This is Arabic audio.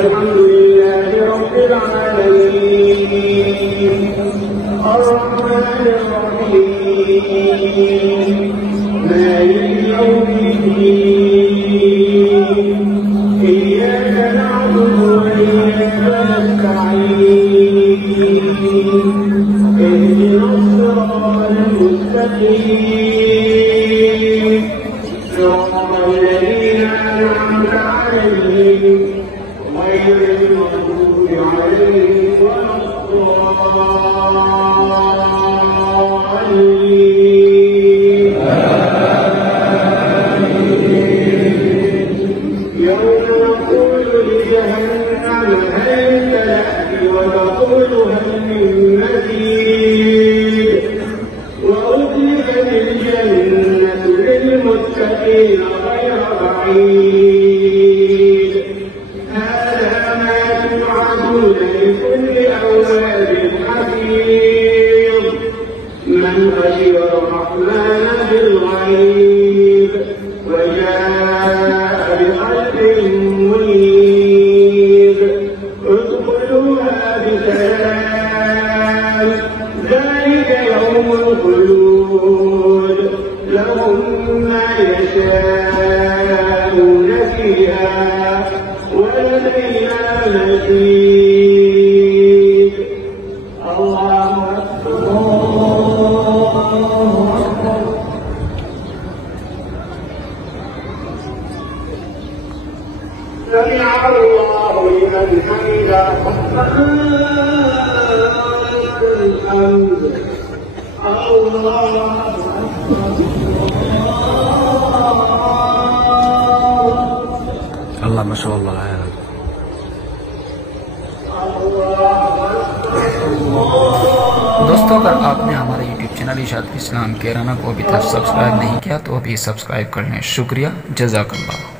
الحمد لله رب العالمين الرحمن الرحيم مالك يوم الدين إياك نعبد وإياك نستعين اهدنا الصراط المستقيم صراط الذين أنعمت عليهم غير المغضوب عليهم ولا الضالين يوم نقول لجهنم هل امتلأت ونقول هل من مزيد وأزلفت الجنة للمتقين غير بعيد لكل أواب حفيظ من خشي الرحمن بالغيب وجاء بقلب منيب ادخلوها بسلام ذلك يوم الخلود لهم ما يشاءون فيها ولدينا مزيد الله أكبر الله أكبر سمع الله لمن حمده الحمد الله अल्लाह माशाअल्लाह है। दोस्तों, अगर आपने हमारे YouTube चैनल इरशाद इस्लाम केराना को अभी तक सब्सक्राइब नहीं किया तो अभी सब्सक्राइब कर लें। शुक्रिया, जज़ाकल्लाह।